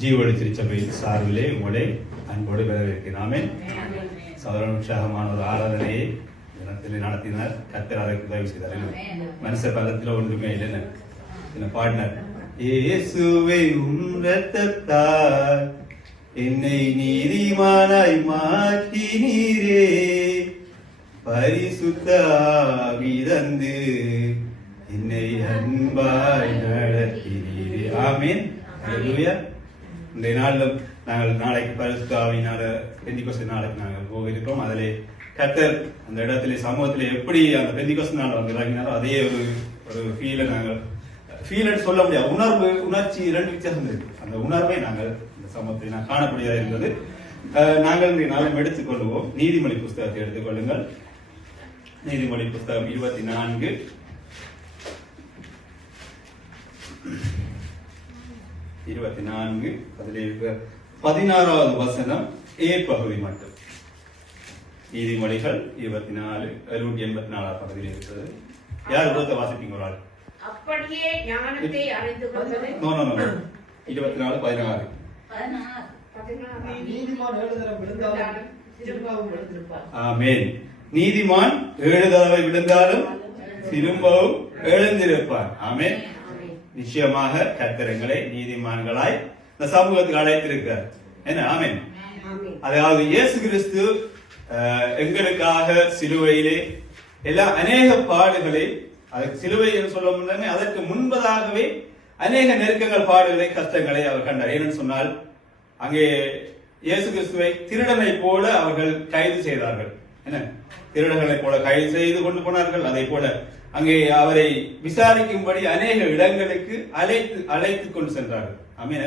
ஜீவொளி திருச்சபை சார்பிலே உங்களை அன்போடு வரவேற்கிறாமே. சகோதரன் உற்சாகமான ஒரு ஆராதனையை தினத்தில் நடத்தினார். கர்த்தர் அதற்கு உதவி செய்தார். மனுஷ பதத்தில் ஒன்றுமே இல்லைன்னு பாடினார். இயேசுவை உம் இரத்தத்தால் என்னை நீதிமானாய் மாற்றினீரே, பரிசுத்த ஆவி தந்து என்னை அன்பாய் நடத்தினீரே. ஆமீன். ஹல்லேலூயா. இந்த நாளிலும் நாங்கள் நாளைக்கு பரிசுத்த ஆவியினால பெந்திகோஸ்து நாளைக்கு நாங்கள் போக இருக்கிறோம். அதிலே கர்த்தர் அந்த இடத்துல சமூகத்தில் எப்படி அந்த பெந்திகோஸ்து நாள் வந்து இறங்கினாரோ அதே ஒரு ஃபீலை நாங்கள் ஃபீல்னு சொல்ல முடியாது. உணர்ச்சி இரண்டு வித்தியாசம் இருக்கு. அந்த உணர்வை நாங்கள் இந்த சமூகத்தில் நான் காணக்கூடியதாக இருந்தது. நாங்கள் இந்த நாளும் எடுத்துக்கொள்வோம். நீதிமொழி புஸ்தகத்தை எடுத்துக்கொள்ளுங்கள். நீதிமொழி புஸ்தகம் 24 அதில் 16வது வசனம் ஏ பகுதி மட்டும். நீதிமொழிகள் 24 784 பகுதியில் இருக்கிறது. யார் உலகத்தை வாசிப்பீங்க? ஒரு ஆள் அப்படியே ஞானத்தை அறிந்து கொள்வது. 24 16 நீதிமான் 7 தடவை விழுந்தாலும் திரும்பவும் எழுந்திருப்பார். ஆமென். நீதிமான் 7 தடவை விழுந்தாலும் திரும்பவும் எழுந்திருப்பார். ஆமென். நிச்சயமாக கர்த்தர் எங்களை நீதிமான்களாய் இந்த சமூகத்துக்கு அழைத்திருக்கிறார். என்ன? ஆமென். அதாவது இயேசு கிறிஸ்து எங்களுக்காக சிலுவையிலே எல்லா அநேக பாடுகளை, அதுக்கு சிலுவை என்று சொல்ல முடியாம அதற்கு முன்பதாகவே அநேக நெருக்கங்கள், பாடுகளை, கஷ்டங்களை அவர் கண்டார். ஏன்னு சொன்னால் அங்கே இயேசு கிறிஸ்துவை திருடனை போல அவர்கள் கைது செய்தார்கள். என்ன? திருடர்களை போல கைது செய்து கொண்டு போனார்கள். அதே போல அங்கே அவரை விசாரிக்கும்படி அநேக இடங்களுக்கு அழைத்து கொண்டு சென்றார்கள்.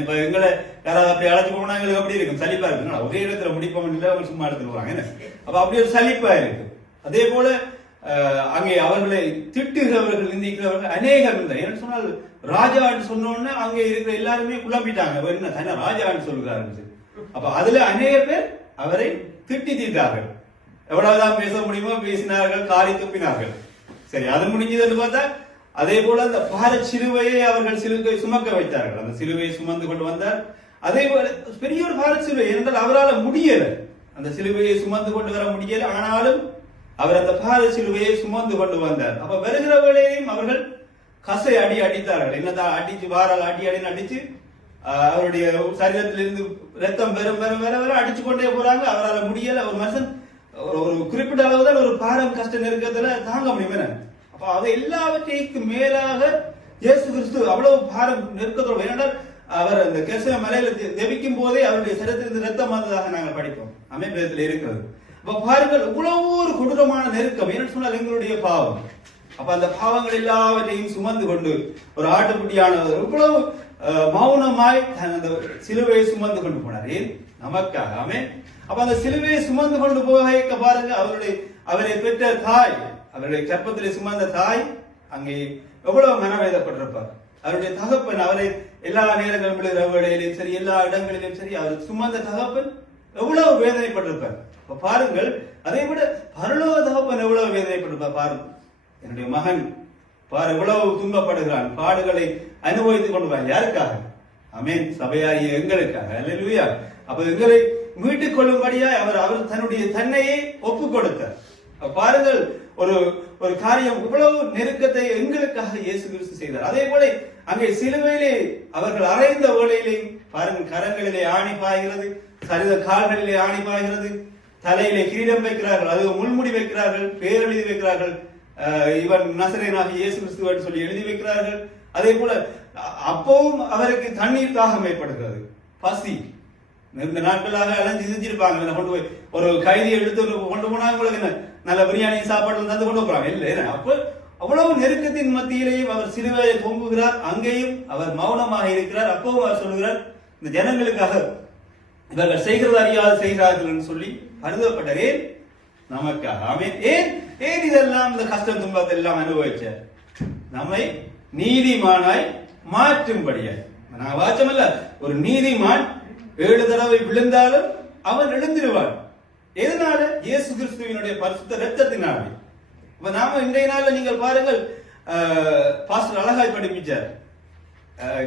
இப்ப எங்களை யாராவது அப்படி அழைச்சு போனா எங்களுக்கு அப்படி இருக்கும், சலிப்பா இருக்கு. ஒரே இடத்துல முடிப்போம் இல்லை, அவங்க சும்மா எடுத்துட்டு போறாங்க. என்ன? அப்ப அப்படி ஒரு சலிப்பா இருக்கு. அதே போல அங்கே அவர்களை திட்டுகிறவர்கள், நிந்திக்கிறவர்கள் அநேகம் இருந்தார். ஏன்னு சொன்னால் ராஜான்னு சொன்னோன்னு அங்கே இருக்கிற எல்லாருமே குழம்பிட்டாங்க. என்ன தானே ராஜான்னு சொல்லுகிறாரு. அப்ப அதுல அநேக பேர் அவரை திட்டி தீர்த்தார்கள். எவ்வளவுதான் பேச முடியுமோ பேசினார்கள், காரி துப்பினார்கள். சரி, அது முடிஞ்சதுன்னு பார்த்தா அதே போல அந்த பார சிலுவையை அவர்கள் சிலுவை சுமக்க வைத்தார்கள். அந்த சிலுவையை சுமந்து கொண்டு வந்தார். அதே போல பெரிய ஒரு பார சிலுவை என்றால் அவரால் முடியல, அந்த சிலுவையை சுமந்து கொண்டு வர முடியல. ஆனாலும் அவர் அந்த பார சிலுவையை சுமந்து கொண்டு வந்தார். அப்ப வருகிற வேளையும் அவர்கள் கசை அடித்தார்கள். என்னதான் அடிச்சு வாரால் அடின்னு அடிச்சு அவருடைய சரீரத்திலிருந்து ரத்தம் வர அடிச்சு கொண்டே போறாங்க. அவரால் முடியல. ஒரு மனுஷன் ஒரு குறிப்பிட்ட அளவு தான் ஒரு பாரம் கஷ்ட நெருக்கத்துல தாங்க முடியும். அப்ப அதை எல்லாவற்றையும் மேலாக இயேசு கிறிஸ்து அவ்வளவு பாரம் நெருக்கத்தோடு, ஏனென்றால் அவர் அந்த கெர்சன மலையில ஜெபிக்கும் போதே அவருடைய சரீரத்திலிருந்து ரத்தம் வந்ததாக நாங்கள் படிப்போம், அமைப்பத்தில் இருக்கிறது. அப்ப பாருங்கள், இவ்வளவு ஒரு கொடூரமான நெருக்கம். ஏன்னு சொன்னால் எங்களுடைய பாவம். அப்ப அந்த பாவங்கள் எல்லாவற்றையும் சுமந்து கொண்டு ஒரு ஆட்டுக்குட்டியானவர் இவ்வளவு மௌனமாய் அந்த சிலுவையை சுமந்து கொண்டு போனார். ஏன்? நமக்காக. ஆமென். அப்ப அந்த சிலுவையை சுமந்து கொண்டு போக பாருங்க, அவரை பெற்ற தாய், அவருடைய கற்பத்திலே சுமந்த தாய் அங்கே எவ்வளவு மனவேதப்பட்டிருப்பார். அவருடைய தகப்பன் அவரை எல்லா நேரங்களும் விளையிலும் சரி, எல்லா இடங்களிலும் சரி, அவர் சுமந்த தகப்பன் எவ்வளவு வேதனைப்பட்டிருப்பார். இப்ப பாருங்கள், அதை விட பரலோக தகப்பன் எவ்வளவு வேதனைப்பட்டிருப்பார் பாருங்க. என்னுடைய மகன் பாரு எவ்வளவு துன்பப்படுகிறான், பாடுகளை அனுபவித்துக் கொண்டு யாருக்காக? ஆமென். சபையாகிய எங்களுக்காக. அல்லேலூயா. அப்ப எங்களை மீட்டுக் கொள்ளும்படியா அவர் தன்னுடைய தன்னையே ஒப்பு கொடுத்தார். பாருங்கள், ஒரு காரியம் இவ்வளவு நெருக்கத்தை எங்களுக்காக இயேசு கிறிஸ்து செய்தார். அதே போல அங்கே சிலுவையிலே அவர்கள் அறைந்த வேளையிலே பாருங்கள், கரங்களிலே ஆணி பாய்கிறது, சரித கால்களிலே ஆணி பாய்கிறது, தலையிலே கிரீடம் வைக்கிறார்கள், அது முள்முடி வைக்கிறார்கள், பேர் எழுதி வைக்கிறார்கள், இவன் நசரேயனாகிய இயேசு கிறிஸ்து சொல்லி எழுதி வைக்கிறார்கள். அதே போல அப்பவும் அவருக்கு தண்ணீர் தாகம் ஏற்படுகிறது, பசி. இந்த நாட்களாக அலைஞ்சு செஞ்சிருப்பாங்க. கொண்டு போய் ஒரு கைதியை எடுத்து கொண்டு போனா உங்களுக்கு என்ன நல்ல பிரியாணி சாப்பாடு தந்து கொண்டு போறாங்க இல்லை. அப்ப அவ்வளவு நெருக்கத்தின் மத்தியிலேயும் அவர் சிலுவையை தொங்குகிறார். அங்கேயும் அவர் மௌனமாக இருக்கிறார். அப்பவும் அவர் சொல்லுகிறார், இந்த ஜனங்களுக்காக இவர்கள் செய்கிறது அறியாது செய்கிறார்கள் சொல்லி கருதப்பட்டார். ஏன்? நமக்காக. ஆமென். ஏன் இதெல்லாம் இந்த கஷ்டம் துன்பத்தை எல்லாம் அனுபவிச்ச நம்மை நீதிமானாய் மாற்றும்படியா. நான் வாச்சமல்ல, ஒரு நீதிமான் 7 தடவை விழுந்தாலும் அவன் எழுந்திருவான். எதனால? இயேசு கிறிஸ்துவினுடைய பரிசுத்த இரத்தத்தினாலே. இப்ப நாம இன்றைய நாள்ல நீங்கள் பாருங்கள், பாஸ்டர் அழகாய் படிப்பிச்சார்.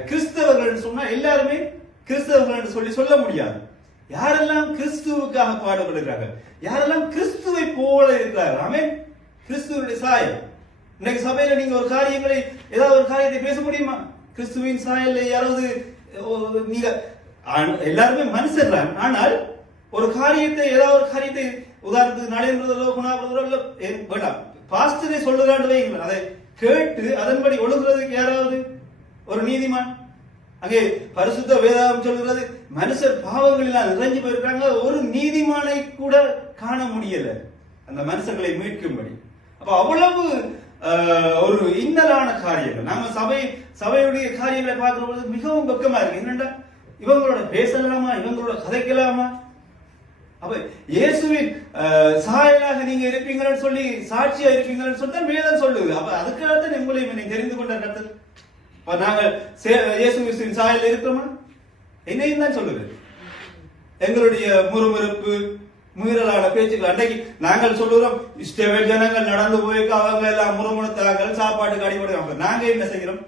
கிறிஸ்தவர்கள் சொன்னா எல்லாருமே கிறிஸ்தவர்கள் என்று சொல்ல முடியாது. யாரெல்லாம் கிறிஸ்துவுக்காக பாடுபடுகிறார்கள், யாரெல்லாம் கிறிஸ்துவை போல இருக்கிறார்கள். ஆமென். கிறிஸ்துவுடைய சாயல். இன்னைக்கு சபையில நீங்க ஒரு காரியங்களை ஏதாவது ஒரு காரியத்தை பேச முடியுமா? கிறிஸ்துவின் சாயல் யாராவது நீங்க எல்லாருமே மனுஷர் தான். ஆனால் ஒரு காரியத்தை ஏதாவது ஒரு காரியத்தை உதாரணத்துக்கு நடைமுறைகளோ குணாபுரங்களோ வேண்டாம், பாஸ்டரை சொல்லுறான்னு வைங்களேன், அதை கேட்டு அதன்படி ஒழுங்குறதுக்கு யாராவது ஒரு நீதிமான்? அங்கே பரிசுத்த வேதாகம் சொல்கிறது மனுஷர் பாவங்களில் நிறைஞ்சு போயிருக்காங்க, ஒரு நீதிமானை கூட காண முடியல அந்த மனுஷர்களை மீட்கும்படி. அப்ப அவ்வளவு ஒரு இன்னலான காரியங்கள். நாம சபையுடைய காரியங்களை பார்க்கிற பொழுது மிகவும் வெக்கமா இருக்கு. என்னண்டா இவங்களோட பேசலாமா, இவங்களோட கதைக்கலாமா? அப்ப இயேசுவின் சாயலாக நீங்க இருப்பீங்கன்னு சொல்லி சாட்சியா இருப்பீங்கன்னு சொல்லி தான் வேதம் சொல்லுது. அப்ப அதுக்காக தான் உங்களையும் நீங்க தெரிந்து கொண்ட கருத்து. நாங்கள் இயேசு கிறிஸ்துவின் சாயல் இருக்கிறோமா? என்னையும் தான் சொல்லுது. எங்களுடைய முறுமுறுப்பு மீறலான பேச்சுக்கள் அன்றைக்கு நாங்கள் சொல்லுறோம், இஷ்டவேல் ஜனங்கள் நடந்து போய் அவங்க எல்லாம் முறுமுறுத்தார்கள், சாப்பாட்டுக்கு அடிபடுவாங்க. நாங்க என்ன செய்கிறோம்?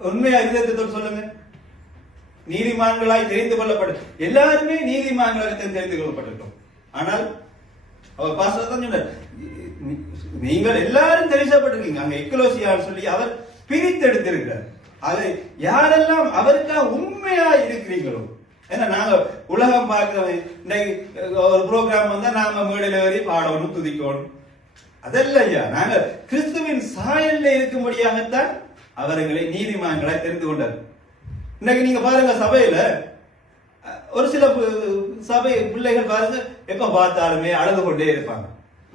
உண்மையா இதயத்தை சொல்லுங்க. நீதிமான்களாய் தெரிந்து கொள்ளப்படும் எல்லாருமே நீதிமான்களாக தெரிந்து கொள்ளப்பட்டிருக்கோம். ஆனால் அவர் பாஸ்டர் தான் சொன்னார், நீங்கள் எல்லாரும் தெரிவிக்கப்பட்டிருக்கீங்க. அங்க எக்கலோசியான்னு சொல்லி அவர் பிரித்தெடுத்திருக்கிறார். அதை யாரெல்லாம் அவருக்காக உண்மையா இருக்கிறீங்களோ, ஏன்னா நாங்க உலகம் பார்க்கிறோம், ஒரு ப்ரோக்ராம் வந்தா நாம மேடையில ஏறி பாடணும், துதிக்கணும், அதெல்லாம் ஐயா. நாங்க கிறிஸ்துவின் சாயல்ல இருக்கும்படியாகத்தான் அவர்களை நீதிமான்களை தெரிந்து கொண்டார். இன்னைக்கு நீங்க பாருங்க, சபையில ஒரு சில சபை பிள்ளைகள் பாருங்க, எப்ப பார்த்தாலுமே அழுது கொண்டே இருப்பாங்க.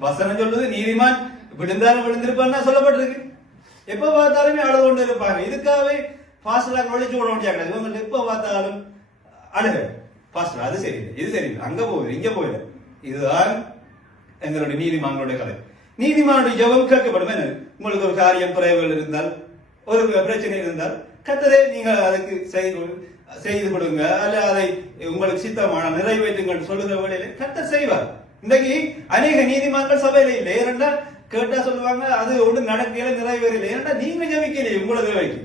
வசனம் சொல்லுது நீதிமான் விழுந்தாலும் விழுந்திருப்பான்னு சொல்லப்பட்டிருக்கு. எப்ப பார்த்தாலுமே அழுது கொண்டு இருப்பாங்க. இதுக்காகவே பாஸ்டர் ஒழிச்சு விட முடியாது. இவங்க எப்ப பார்த்தாலும் அழுக, பாஸ்டர் அது சரியில்லை, இது சரியில்லை, அங்க போகுது, இங்க போயில. இதுதான் எங்களுடைய நீதிமான்களுடைய கதை. நீதிமானுடைய ஜெபம் கேட்கப்படும். உங்களுக்கு ஒரு காரியம் குறைவுகள் இருந்தால், ஒரு பிரச்சனை இருந்தால், கர்த்தரே நீங்க அதுக்கு செய்து கொடுங்க, அல்ல அதை உங்களுக்கு சித்தமான நிறைவேற்றுங்கள் சொல்லுகிற வேளையில கர்த்தர் செய்வார். இன்றைக்கு அநேக நீதிமான்கள் சபையில இல்லை. ஏனென்றா கேட்டா சொல்லுவாங்க அது ஒன்று நடக்கல, நிறைவேறல. ஏன்னா நீங்க ஜெபிக்கலையே உங்களோட தேவைக்கு.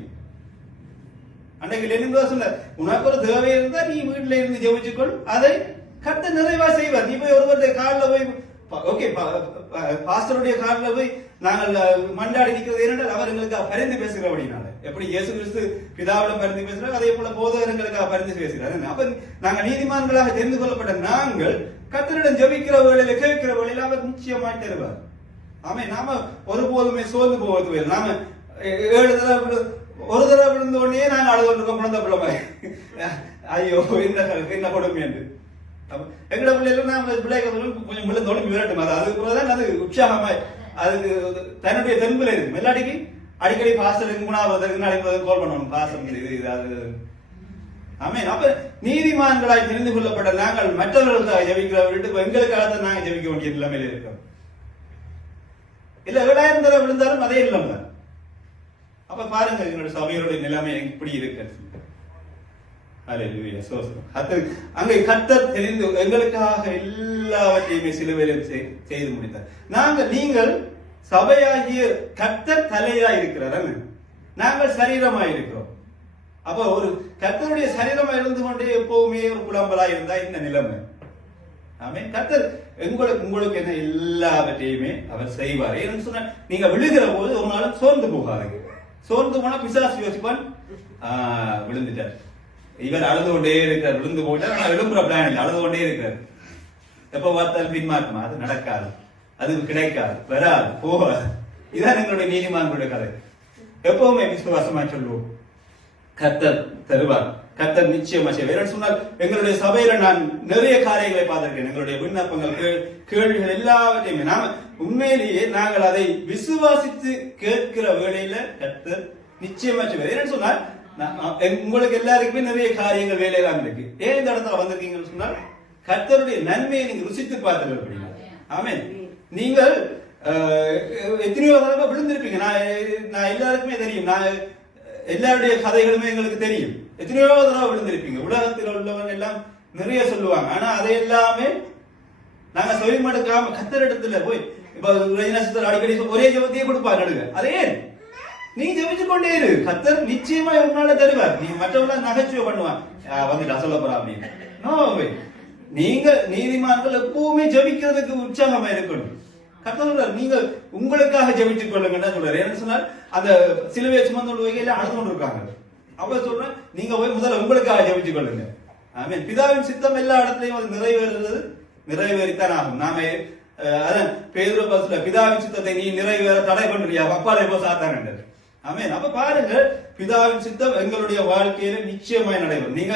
அன்றைக்கு லெனின் சொன்னார், உனக்கு ஒரு தேவை இருந்தா நீ வீட்டுல இருந்து ஜெபிச்சுக்கொள், அதை கர்த்தர் நிறைவா செய்வார். நீ போய் ஒருவருடைய காலில் போய் ஓகே பாஸ்டருடைய காலில் போய் நாங்கள் மண்டாடி நிற்கிறது ஏனென்றால் அவர் எங்களுக்காக பரிந்து பேசுகிறபடினால. எப்படி இயேசு கிறிஸ்து பிதாவிடம் பரிந்து பேசுகிறார், அதே போல போதகர்களுக்காக பரிந்து பேசுகிறார். அப்ப நாங்கள் நீதிமான்களாக தெரிந்து கொள்ளப்பட்ட நாங்கள் கர்த்தரிடம் ஜெபிக்கிற வேளையில கேட்கிற வேளையில அவர் நிச்சயமாய் தருவார். ஆமே. நாம ஒருபோதுமே சோர்ந்து போவது. நாம 7 தடவை ஒரு தடவை விழுந்த உடனே நாங்க அழுது கொண்டிருக்கோம் குழந்தை பிள்ளை மாதிரி. ஐயோ என்ன கொடுமை என்று. எங்கட பிள்ளைகளும் நாம பிள்ளைகள் கொஞ்சம் விழுந்தோடு விரட்டும். அதுக்குதான் அது உற்சாகமாய் அதுக்கு தன்னுடைய தென்புல இருக்கு. எல்லாடிக்கு அடிக்கடி பாஸ்டருக்கு குணாவதற்கு நாளைக்கு கால் பண்ணணும், பாஸ்டர் இது அது. ஆமே. அப்ப நீதிமான்களாய் தெரிந்து கொள்ளப்பட்ட நாங்கள் மற்றவர்களுக்காக ஜெபிக்கிற விட்டு எங்களுக்காக நாங்க ஜெபிக்க வேண்டிய நிலைமையில இருக்கிறோம். இல்ல 7000 தடவை விழுந்தாலும் அதே இல்லாம. அப்ப பாருங்க எங்களுடைய சபையோட நிலைமை எப்படி இருக்கு. அங்கே கர்த்தர் தெரிந்து எங்களுக்காக எல்லாவற்றையுமே சிலுவையில் செய்து முடித்தார். நீங்கள் சபையாகிய கர்த்தர் தலையா இருக்கிறார், நாங்கள் சரீரமாய் இருக்கிறோம். அப்ப ஒரு கர்த்தருடைய சரீரமா இருந்து கொண்டே எப்பவுமே ஒரு குழம்பலா இருந்தா இந்த நிலைமை. ஆமே. கர்த்தர் உங்களுக்கு என்ன எல்லாவற்றையுமே அவர் செய்வார். ஏன்னு சொன்னா நீங்க விழுகிற போது ஒரு நாளும் சோர்ந்து போகாதீங்க. சோர்ந்து போனா பிசாசு யோசிப்பான், விழுந்துட்டார், இவர் அழுது கொண்டே இருக்கிறார், விழுந்து போயிட்டார், ஆனா எழும்புற பிளான் இல்லை, அழுது கொண்டே இருக்கிறார். எப்ப பார்த்தாலும் பின்மாற்றமா, அது நடக்காது, அது கிடைக்காது, வராது, போகாது. இதான் எங்களுடைய நீதிமான்களுடைய கதை. எப்பவுமே விசுவாசமா சொல்லுவோம், கர்த்தர் தருவார், கர்த்தர் நிச்சயமா செய்வார். சொன்னால் எங்களுடைய சபையில நான் நிறைய காரியங்களை பார்த்திருக்கேன். எங்களுடைய விண்ணப்பங்கள், கேள்விகள் எல்லாவற்றையுமே நாம உண்மையிலேயே நாங்கள் அதை விசுவாசித்து கேட்கிற வேளையில கர்த்தர் நிச்சயமா செய்வார். ஏன்னு சொன்னால் உங்களுக்கு எல்லாருக்குமே நிறைய காரியங்கள் வேலையெல்லாம் இருக்கு. ஏன் இந்த இடத்துல வந்திருக்கீங்கன்னு சொன்னால் கர்த்தருடைய நன்மையை நீங்க ருசித்து பார்த்து. ஆமென். நீங்கள் எத்தனையோ தடவை விழுந்திருப்பீங்க. நான் எல்லாருக்குமே தெரியும், நான் எல்லாருடைய கதைகளுமே எங்களுக்கு தெரியும். எத்தனையோ தடவை விழுந்திருப்பீங்க. உலகத்தில் உள்ளவங்க எல்லாம் நிறைய சொல்லுவாங்க. ஆனா அதை எல்லாமே நாங்க செவிமடுக்காம கர்த்தரிடத்துல போய் இப்ப அடிக்கடி ஒரே ஜெபத்தையே கொடுப்பாரு நடுங்க. அதே நீ ஜெபிச்சு கொண்டே இரு, கர்த்தர் நிச்சயமா உன்னால தருவார். நீ மற்றவங்கள நகைச்சுவை பண்ணுவான், வந்துட்டா சொல்ல போறா அப்படின்னு. No way. நீங்க நீதிமான்கள் எப்பவுமே ஜெபிக்கிறதுக்கு உற்சாகமா இருக்கணும். கர்த்தர் சொல்றார், நீங்க உங்களுக்காக ஜெபித்துக் கொள்ளுங்க சொல்றாரு. என்ன சொன்னார், அந்த சிலுவையை சுமந்து வகையில அழுது கொண்டு இருக்காங்க. அவர் சொல்றேன், நீங்க போய் முதல்ல உங்களுக்காக ஜெபித்துக் கொள்ளுங்க. ஆமென். பிதாவின் சித்தம் எல்லா இடத்துலயும் அது நிறைவேறித்தான் ஆகும். நாம அதான் பேதுரு பஸ்ல பிதாவின் சித்தத்தை நீ நிறைவேற தடை பண்றியா, அப்பாலே போ சாத்தான்ன்றார். ஆமென். அப்ப பாருங்க, பிதாவின் சித்தம் எங்களுடைய வாழ்க்கையில நிச்சயமாய் நடைபெறும். நீங்க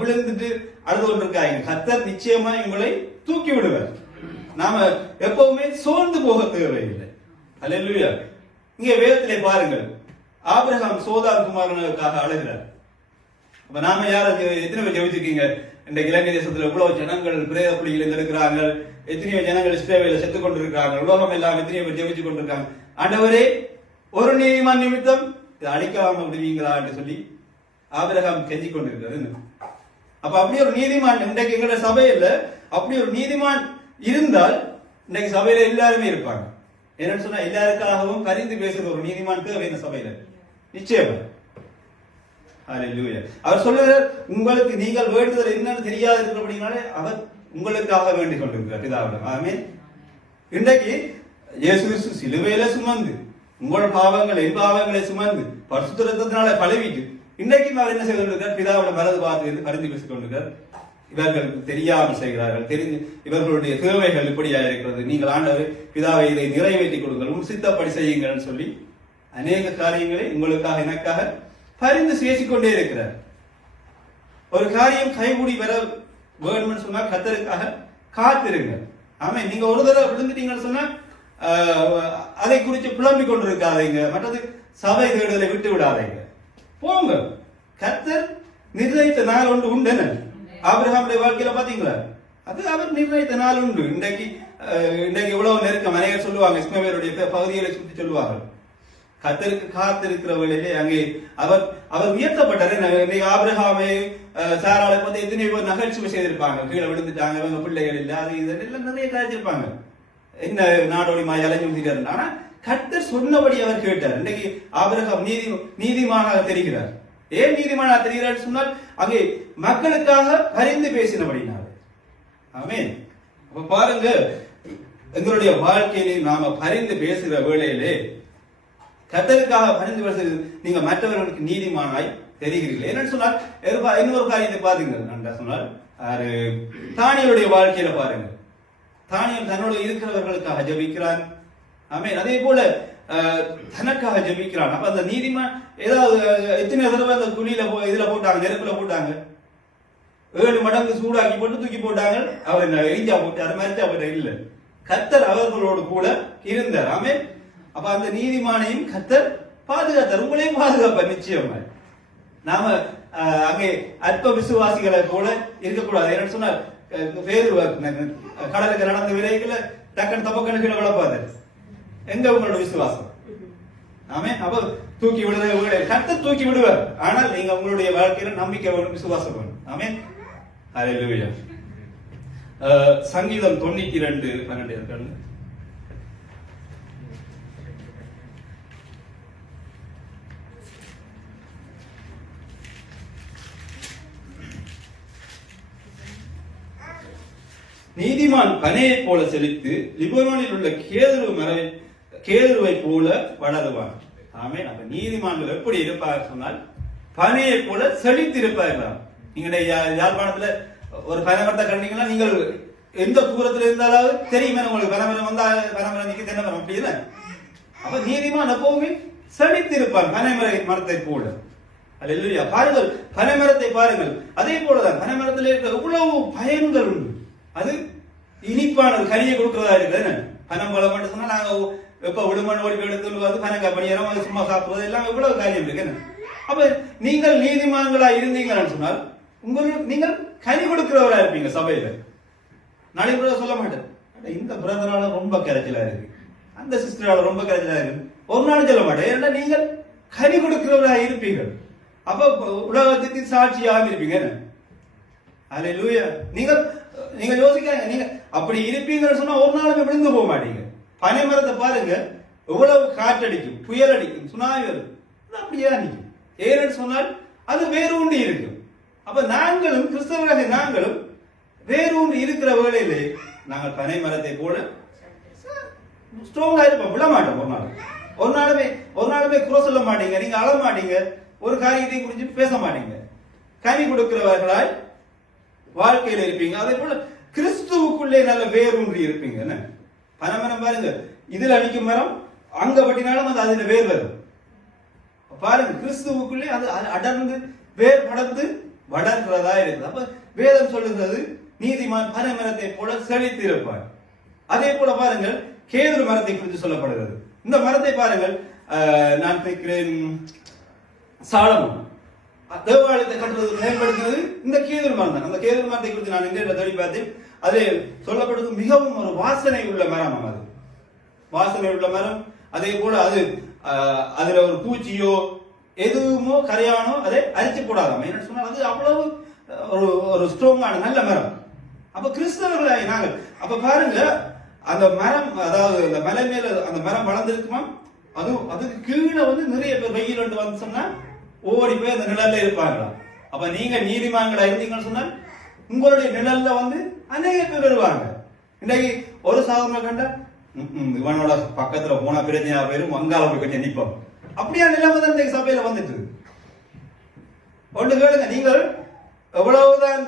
விழுந்துட்டு அழுது கொண்டிருக்காங்க, கர்த்தர் நிச்சயமாய் உங்களை தூக்கி விடுவார். நாம எப்பவுமே சோர்ந்து போக தேவையில்லை. அல்லேலூயா. இங்க வேதத்திலே பாருங்கள், ஆபிரகாம் சோதார் குமாரனுக்காக அழுகிறார். அப்ப நாம யார எத்தனை பேர் ஜெபிச்சிருக்கீங்க? இந்த இலங்கை தேசத்துல இவ்வளவு ஜனங்கள் பிரேத புலிகள் இருக்கிறாங்க, எத்தனையோ ஜனங்கள் இஸ்ரவேலில் செத்துக் கொண்டிருக்கிறாங்க, உலகம் எல்லாம் எத்தனையோ பேர் ஜெபிச்சு கொண்டிருக்காங்க. ஆண்டவரே, ஒரு நீதிமான் நிமித்தம் இதை அழிக்காம விடுவீங்களா என்று சொல்லி ஆபிரகாம் கெஞ்சி கொண்டிருக்கிறது. அப்ப அப்படி ஒரு நீதிமான் இன்றைக்கு எங்களுடைய சபையில அப்படி ஒரு நீதிமான் இருந்தால் இன்றைக்கு சபையில எல்லாருமே இருப்பாங்க. என்னன்னு சொன்னா, எல்லாருக்காகவும் பரிந்து பேசுற ஒரு நீதிமான் தேவை இந்த சபையில நிச்சயமா. ஹல்லேலூயா. அவர் சொல்லுகிறார், உங்களுக்கு நீங்கள் வேண்டுதல் என்னன்னு தெரியாது இருக்கிறபடினாலே அவர் உங்களுக்காக வேண்டிக் கொண்டிருக்கிறார் பிதாவிடம். ஆமென். இன்றைக்கு இயேசு கிறிஸ்து சிலுவையில சுமந்து உங்கள் பாவங்களை என் பாவங்களை சுமந்து பரிசுத்த இரத்தத்தினால கழுவிட்டு இன்றைக்கு அவர் என்ன செய்து கொண்டிருக்கிறார், பிதாவிடம் வலது பார்த்து பரிந்து பேசிக் கொண்டிருக்கிறார். இவர்களுக்கு தெரியாமல் செய்கிறார்கள், தெரிந்து இவர்களுடைய தேவைகள் இப்படியா இருக்கிறது, நீங்கள் ஆண்டவர் பிதாவை இதை நிறைவேற்றி கொடுங்கள், உன் சித்தப்படி செய்யுங்கள் சொல்லி அநேக காரியங்களை உங்களுக்காக எனக்காக பரிந்து பேசிக்கொண்டே இருக்கிறார். ஒரு காரியம் கைகூடி வர வேணும்னு சொன்னா கர்த்தருக்காக காத்திருங்க. ஆமே. நீங்க ஒரு தடவை விழுந்துட்டீங்கன்னு சொன்னா அதை குறித்து புலம்பிக் கொண்டிருக்காதீங்க. மற்றது சபை தேடுதலை விட்டு விடாதீங்க, போங்க. கர்த்தர் நிர்ணயித்த நாள் ஒன்று உண்டு. ஆபிரகாமுடைய வாழ்க்கையில பாத்தீங்களா, அது அவர் நிர்ணயித்த நாள் உண்டு. இன்றைக்கு இவ்வளவு நெருக்கம் அநேகர் சொல்லுவாங்க, இஸ்மவேலுடைய பகுதிகளை சுற்றி சொல்லுவாங்க. கர்த்தருக்கு காத்திருக்கிற வேளையிலே அங்கே அவர் உயர்த்தப்பட்டார். ஆபிரகாமை சாராளை பார்த்து எத்தனை பேர் நகைச்சுவை செய்திருப்பாங்க, கீழே விழுந்துட்டாங்க, இவங்க பிள்ளைகள் இல்லை, அது இதெல்லாம் நிறைய காய்ச்சிருப்பாங்க. என்ன நாடோடி மாய் அலைஞ்சு. ஆனா கர்த்தர் சொன்னபடி அவர் கேட்டார். இன்றைக்கு ஆபிரகாம் நீதிமானாக தெரிகிறார். ஏன் நீதிமானாக தெரிகிறார் சொன்னால், அங்கே மக்களுக்காக பரிந்து பேசினபடினார். ஆமென். அப்ப பாருங்க, எங்களுடைய வாழ்க்கையிலே நாம பரிந்து பேசுகிற வேளையிலே கர்த்தருக்காக பரிந்து பேசுகிறது, நீங்க மற்றவர்களுக்கு நீதிமானாய் தெரிகிறீர்கள். என்னன்னு சொன்னால், இன்னொரு காரியத்தை பாருங்க. நன்றா சொன்னால், தானியலுடைய வாழ்க்கையில பாருங்க, தானியம் தன்னோட இருக்கிறவர்களுக்காக ஜெபிக்கிறான். ஆமென். அதே போல தனக்காக ஜெபிக்கிறான். அப்ப அந்த நீதிமான் ஏதாவது எத்தனை தடவை அந்த குழியில இதுல போட்டாங்க, நெருப்புல போட்டாங்க, 7 மடங்கு சூடாக்கி போட்டு தூக்கி போட்டாங்க. அவர் எரிஞ்சா போட்டு அது மாதிரி அவர் இல்லை, கர்த்தர் அவர்களோடு கூட இருந்தார். ஆமென். அப்ப அந்த நீதிமானையும் கர்த்தர் பாதுகாத்தார், உங்களையும் பாதுகாப்பார் நிச்சயமா. நாம அங்கே அற்ப விசுவாசிகளை போல இருக்கக்கூடாது. என்ன சொன்னார், வேறு கடலுக்கு நடந்த விலைகளை டக்குன்னு தப்பக்கணக்கில் விளப்பாது. எங்க உங்களோட விசுவாசம்? ஆமே. அப்ப தூக்கி விடுற கர்த்தர் தூக்கி விடுவார். ஆனால் நீங்க உங்களுடைய வாழ்க்கையில நம்பிக்கை வேணும், விசுவாசம் வேணும். ஆமே. ஹல்லேலூயா. சங்கீதம் 92:12 இருக்காங்க. நீதிமான் பனையை போல செழித்து லிபனோனில் உள்ள கேதுருவை போல வளருவான். ஆமே. அப்ப நீதிமான்கள் எப்படி இருப்பார் சொன்னால், பனையை போல செழித்து இருப்பார்களாம். நீங்க யாழ்ப்பாணத்துல ஒரு பனைமரத்தை கண்டீங்கன்னா, நீங்கள் எந்த தூரத்துல இருந்தாலும் தெரியுமே உங்களுக்கு, பனைமரம் வந்தா பனைமரம் நிக்க தென்னைமரம் அப்படி இல்லை. அப்ப நீதிமான் எப்பவுமே செழித்து இருப்பான் பனைமரத்தை போல. அல்லேலூயா. பாருங்கள், பனைமரத்தை பாருங்கள். அதே போலதான் பனைமரத்தில் இருக்க எவ்வளவு பயன்கள் உண்டு. அது இனிப்பானது, கனியை கொடுக்கிறதா இருக்குது. பனம் பழம் மட்டும் சொன்னா நாங்க எப்ப விடுமண் ஓடி எடுத்து பனங்க பணியறோம், அது சும்மா சாப்பிடுறது எல்லாம் எவ்வளவு காரியம் இருக்கு. அப்ப நீங்கள் நீதிமான்களா இருந்தீங்கன்னு சொன்னால் உங்களுக்கு நீங்கள் கனி கொடுக்கிறவரா இருப்பீங்க சபையில. நாளைக்கு கூட சொல்ல மாட்டேன், இந்த பிரதரால ரொம்ப கரைச்சலா இருக்கு, அந்த சிஸ்டரால ரொம்ப கரைச்சலா இருக்கு, ஒரு நாள் சொல்ல மாட்டேன். ஏன்னா நீங்கள் கனி கொடுக்கிறவரா இருப்பீர்கள். அப்ப உலகத்துக்கு சாட்சியாக இருப்பீங்க. அல்லேலூயா. நீங்க யோசிக்காங்க, நீங்க அப்படி இருப்பீங்கன்னு சொன்னா ஒரு நாளுமே விழுந்து போக மாட்டீங்க. பனைமரத்தை பாருங்க, எவ்வளவு காற்றடிக்கும், புயல் அடிக்கும், சுனாமி வரும், அப்படியே நிற்கும். ஏன்னு சொன்னால் அது வேறு ஒன்று இருக்கும். அப்ப நாங்களும் கிறிஸ்தவர்களாக நாங்களும் வேறொன்று இருக்கிற வேளையிலே நாங்கள் பனை மரத்தை போல ஸ்ட்ராங்கா இருப்போம், விட மாட்டோம். ஒரு நாளுமே குறை சொல்ல மாட்டீங்க, நீங்க அழ மாட்டீங்க, ஒரு காரியத்தை குறித்து பேச மாட்டீங்க, கனி கொடுக்கிறவர்களாய் வாழ்க்கையில இருப்பீங்க. அதே போல கிறிஸ்துவுக்குள்ளே நல்ல வேரூன்றி இருப்பீங்க. பனைமரம் பாருங்க, இதுல அடிக்கும் மரம் அங்க பட்டினாலும் அது அதுல வேர் வரும். பாருங்க, கிறிஸ்துவுக்குள்ளே அது அடர்ந்து வேர் படர்ந்து வளர்கிறதா இருக்குது. அப்ப வேதம் சொல்லுகிறது நீதிமான் பனைமரத்தை போல செழித்து இருப்பார். அதே போல பாருங்கள், கேதுரு மரத்தை குறித்து சொல்லப்படுகிறது. இந்த மரத்தை பாருங்கள், நான் கேட்கிறேன், சாலமோன் தேவாலயத்தை கட்டுறது பயன்படுத்தினது இந்த கேதுரு மரம் தான். அந்த கேதுரு மரத்தை குறித்து நான் எங்க தேடி பார்த்தேன். அது சொல்லப்படுறது மிகவும் ஒரு வாசனை உள்ள மரம். அது வாசனை உள்ள மரம். அதே போல அது அதுல ஒரு பூச்சியோ எதுவுமோ கரையானோ அதை அரிச்சு போடாதாம். என்ன சொன்னால் அது அவ்வளவு ஒரு ஸ்ட்ராங்கான நல்ல மரம். அப்ப கிறிஸ்தவர்களாய் நாங்கள் அப்ப பாருங்க, அந்த மரம், அதாவது அந்த மலை மேல அந்த மரம் வளர்ந்துருக்குமா, அதுக்கு கீழே நிறைய பேர் வெயில் வந்து சொன்னா ஓடி போய் அந்த நிழல்ல இருப்பாங்களாம். அப்ப நீங்க நீதிமான்களா இருந்தீங்கன்னு சொன்னால் உங்களுடைய நிழல்ல அநேக பேர் வருவாங்க. இன்னைக்கு ஒரு சாதனை கண்டா இவனோட பக்கத்துல போன பிரச்சனையா பேரும் வங்காள போய் கொஞ்சம் நிற்போம். அப்படியா நிலைமை தான் இன்னைக்கு சபையில வந்துட்டு. ஒன்று கேளுங்க, நீங்கள் எவ்வளவுதான்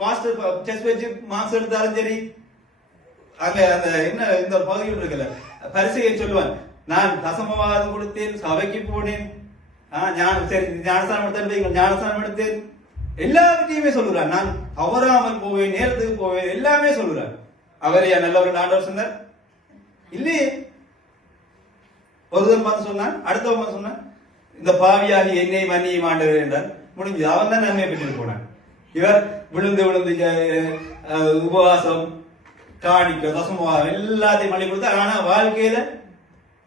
பாஸ்டர் செஸ் வச்சு மார்க்ஸ் எடுத்தாலும் சரி, அங்க அந்த என்ன இந்த பகுதியில் இருக்குல்ல பரிசையை சொல்லுவான், நான் தசமவாதம் கொடுத்தேன், சபைக்கு போனேன், ஞானஸ்தானம் எடுத்தேன், ஞானஸ்தானம் எடுத்தேன், எல்லாத்தையுமே சொல்லுறான். நான் தவறாமல் போவேன், நேரத்துக்கு போவேன், எல்லாமே சொல்லுறான். அவர் ஏன் நல்லவர் ஆண்டவர் சொன்னார் இல்லையே. ஒருத்தன் பார்த்து சொன்னான், அடுத்தவன் பார்த்து சொன்னான், இந்த பாவியாகி என்னை மன்னியும் ஆண்டவர் என்றார். முடிஞ்சு அவன் தான் நன்மையை பெற்று போனான். இவர் விழுந்து உபவாசம், காணிக்க, தசமவாதம் எல்லாத்தையும் மணி கொடுத்தார். ஆனா வாழ்க்கையில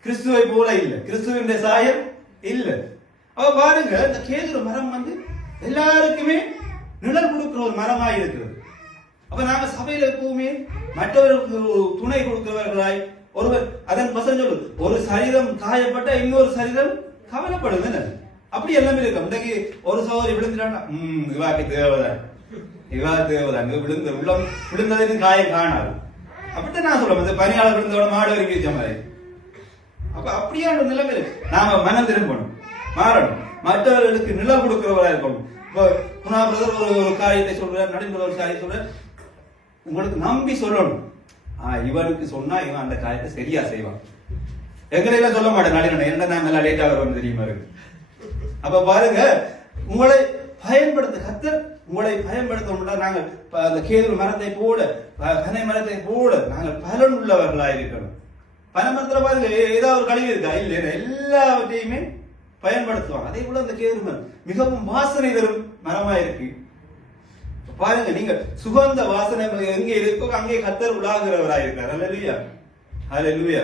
கிறிஸ்துவை போல இல்லை, கிறிஸ்துவின் சாயம் இல்லை. அவ பாருங்க, இந்த கேதுரு மரம் எல்லாருக்குமே நிழல் கொடுக்கிற ஒரு மரமாய் இருக்கிறது. அப்ப நாங்க சபையில எப்பவுமே மற்றவர்களுக்கு துணை கொடுக்கிறவர்களாய் ஒருவர் அதன் வசனம் சொல்லு, ஒரு சரீரம் காயப்பட்ட இன்னொரு சரீரம் கவலைப்படுது. அப்படி எல்லாமே இருக்கும். இன்றைக்கு ஒரு சகோதரி விழுந்துட்டாங்க, இவாக்கு தேவைதான், விழுந்ததுக்கு காயம் காணாது. அப்படித்தான் நான் சொல்றேன், இந்த பணியாளர் விழுந்தோட மாடு வரைக்கும் வச்ச மாதிரி. அப்ப அப்படியான நிலைமை நாம மனம் திரும்பணும், மாறணும், மற்றவர்களுக்கு நிலம் கொடுக்கிறவரா இருக்கணும். ஒரு காரியத்தை சொல்றார், நடைமுறை ஒரு காரியம் சொல்ற, உங்களுக்கு நம்பி சொல்லணும். இவனுக்கு சொன்னா இவன் அந்த காரியத்தை சரியா செய்வான். எங்களையெல்லாம் சொல்ல மாட்டேன், நடைமுறை என்ன நான் நல்லா லேட்டா வரும்னு தெரியுமா இருக்கு. அப்ப பாருங்க, உங்களை பயன்படுத்த கர்த்தர் உங்களை பயன்படுத்த நாங்கள் அந்த கேதுரு மரத்தை போல, பனை மரத்தை போல நாங்கள் பலன் உள்ளவர்களாக இருக்கணும். பனை மரத்துல பாருங்க, ஏதாவது ஒரு கழிவு இருக்கா இல்ல, எல்லாவற்றையுமே பயன்படுத்துவாங்க. அதே போல அந்த கேதுரு மரம் மிகவும் வாசனை தரும் மரமா இருக்கு. பாருங்க, நீங்க சுகந்த வாசனை எங்கே இருக்கோ அங்கே கர்த்தர் உலாகிறவராக இருக்கார். ஹல்லேலூயா, ஹல்லேலூயா.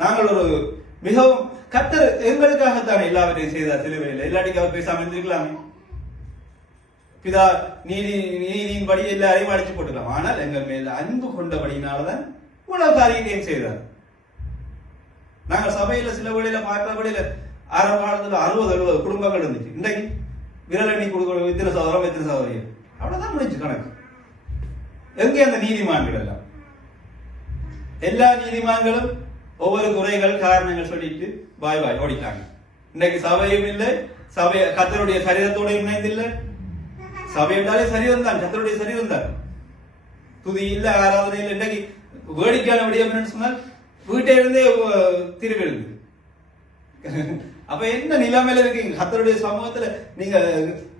நாங்கள் ஒரு மிகவும் கர்த்தர் எங்களுக்காகத்தானே எல்லாவற்றையும் செய்தார் சிலுவையில். இல்லாட்டிக்கு அவர் பேசாம இருந்திருக்கலாமே. பிதா நீதியின்படி எல்லாரையும் அழைச்சு போட்டுக்கலாம். ஆனால் எங்கள் மேல அன்பு கொண்டபடினாலதான் இவ்வளவு காரியத்தையும் செய்தார். நாங்கள் சபையில சில வழியில பார்க்கிற வழியில ஆரம்ப காலத்துல 60-70 குடும்பங்கள் இருந்துச்சு. இன்றைக்கு விரலணி கொடுக்க இத்தனை சகோதரம் இத்தனை சகோதரியம், அவ்வளவுதான் முடிஞ்சு கணக்கு. எங்கே அந்த நீதிமான்கள் எல்லாம்? எல்லா நீதிமான்களும் ஒவ்வொரு குறைகள் காரணங்கள் சொல்லிட்டு பாய் பாய் ஓடிட்டாங்க. இன்னைக்கு சபையும் இல்லை, சபை கர்த்தருடைய சரீரத்தோட இணைந்தில்லை. சபை என்றாலே சரீரம் தான், கர்த்தருடைய சரீரம் தான். துதி இல்ல, ஆராதனை இல்லை. இன்னைக்கு வேடிக்கையான விடியம் சொன்னால் வீட்டை இருந்தே திருவிழுந்து. அப்ப என்ன நிலைமையில இருக்கீங்க? கர்த்தருடைய சமூகத்துல நீங்க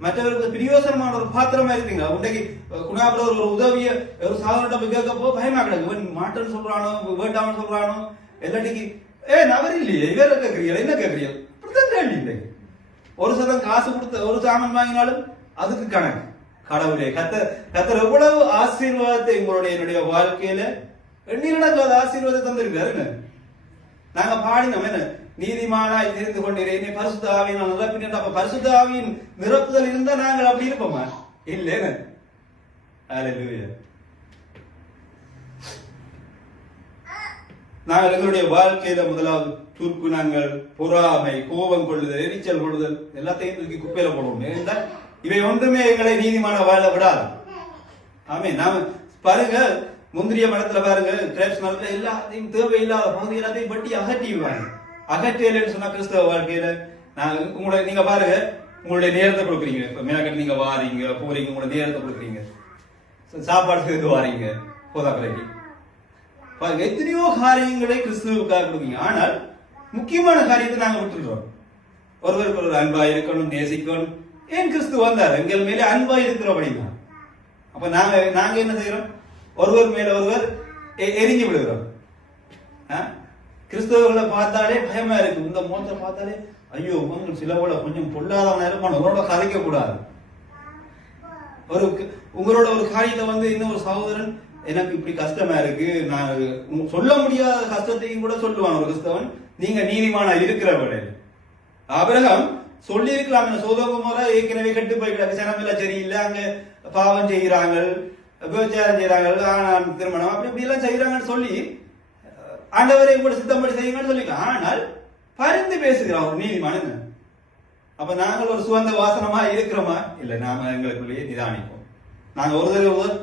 மற்றவர்களுக்கு பிரயோசனமான ஒரு பாத்திரமா இருக்கீங்க. இன்னைக்கு குணாபுர ஒரு உதவிய ஒரு சாதனை போய் கேட்க போ பயமா கிடக்கு. மாட்டேன்னு சொல்றானோ, வேண்டாம்னு சொல்றானோ, எல்லாட்டிக்கு நபர் இல்லையே, இவர கேட்கறீங்க, என்ன கேட்கறீங்க? அப்படித்தான் கேள்வி. இன்னைக்கு ஒரு சதம் காசு கொடுத்த ஒரு சாமான் வாங்கினாலும் அதுக்கு கணக்கு. கடவுளே, கர்த்தர் எவ்வளவு ஆசீர்வாதத்தை உங்களுடைய என்னுடைய வாழ்க்கையில எண்ணிலடங்காத ஆசீர்வாதத்தை தந்திருக்காரு. நாங்க பாடினோம், என்ன நீதிமானாய் தெரிந்து கொண்டிருந்தே பரிசுத்த ஆவியினால் நிரப்பினேன். அப்ப பரிசுத்த ஆவியின் நிரப்புதல் இருந்தா நாங்கள் அப்படி இருப்போமா? இல்லைன்னு. ஹல்லேலூயா. நாங்கள் எங்களுடைய வாழ்க்கையில முதலாவது துர்க்குணங்கள், பொறாமை, கோபம் கொள்ளுதல், எரிச்சல் கொள்ளுதல் எல்லாத்தையும் தூக்கி குப்பையில போடுவோம். ஏன்னா இவை ஒன்றுமே எங்களை நீதிமான வாழ விடாது. ஆமே, நாம பாருங்க, முந்திரிய மரத்துல பாருங்க, கிரேப்ஸ் மரத்துல எல்லாத்தையும் தேவையில்லாத பகுதி எல்லாத்தையும் பட்டி அகற்றிடுவாங்க. அகற்றியலன்னு சொன்னா கிறிஸ்தவ வாழ்க்கையில நீங்க பாருங்க, உங்களுடைய நேரத்தை கொடுக்குறீங்க. இப்ப மேற்கட்டு நீங்க வாரீங்க போறீங்க, உங்களோட நேரத்தை கொடுக்குறீங்க, சாப்பாடு செய்து வாரீங்க, போதாக்கலைக்கு பாருங்க, எத்தனையோ காரியங்களை கிறிஸ்துவுக்காக கொடுப்பீங்க. ஆனால் முக்கியமான காரியத்தை நாங்க விட்டுடுறோம். ஒருவருக்கு ஒரு அன்பா இருக்கணும், நேசிக்கணும். ஏன் கிறிஸ்து வந்தார்? எங்கள் மேலே அன்பா இருக்கிறபடிதான். அப்ப நாங்க என்ன செய்யறோம்? ஒருவர் மேல ஒருவர் எரிஞ்சு விடுகிறோம். கிறிஸ்தவர்களை பார்த்தாலே பயமா இருக்கு. இந்த மோத்தை பார்த்தாலே ஐயோ, சிலவோட கொஞ்சம் பொல்லாதவன இருப்பான, உங்களோட கதைக்க கூடாது. உங்களோட ஒரு காரியத்தை இன்னொரு சகோதரன் எனக்கு இப்படி கஷ்டமா இருக்கு, நான் சொல்ல முடியாத கஷ்டத்தையும் கூட சொல்லுவான் ஒரு கிறிஸ்தவன். நீங்க நீதிமானா இருக்கிறவர்கள். ஆபிரகாம் சொல்லி இருக்கலாம், சோதோகுமோரா ஏற்கனவே கெட்டு போய் கிடக்கு, சனமெல்லாம் சரியில்லை, அங்க பாவம் செய்கிறாங்க, விபச்சாரம் செய்யறாங்க, திருமணம் அப்படி எல்லாம் செய்யறாங்கன்னு சொல்லி ஆண்டவரை கூட சித்தப்படி செய்யுங்கன்னு சொல்லிக்கலாம். ஆனால் பரிந்து பேசுகிறான் ஒரு நீதிமான. அப்ப நாங்கள் ஒரு சுகந்த வாசனமா இருக்கிறோமா? இல்ல, நாம எங்களுக்குள்ளேயே நிதானிப்போம். நாங்க ஒருவர்